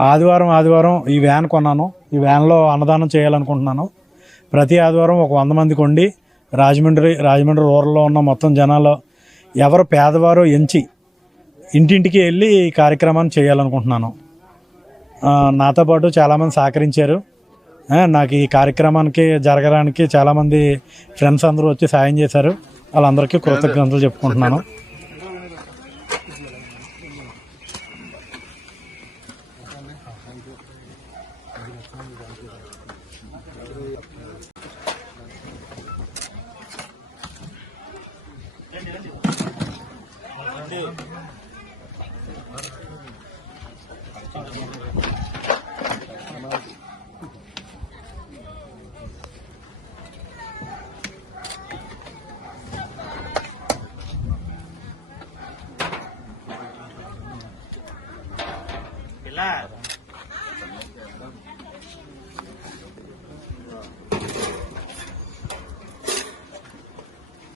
ఆదివారం ఈ వ్యాన్ కొన్నాను. ఈ వ్యాన్లో అన్నదానం చేయాలనుకుంటున్నాను. ప్రతి ఆదివారం ఒక 100 మందికి వండి రాజమండ్రి రూరల్లో ఉన్న మొత్తం జనాలు ఎవరు పేదవారో ఎంచి ఇంటింటికి వెళ్ళి ఈ కార్యక్రమాన్ని చేయాలనుకుంటున్నాను. నాతో పాటు చాలామంది సహకరించారు. నాకు ఈ కార్యక్రమానికి జరగడానికి చాలామంది ఫ్రెండ్స్ అందరూ వచ్చి సాయం చేశారు. వాళ్ళందరికీ కృతజ్ఞతలు చెప్పుకుంటున్నాను.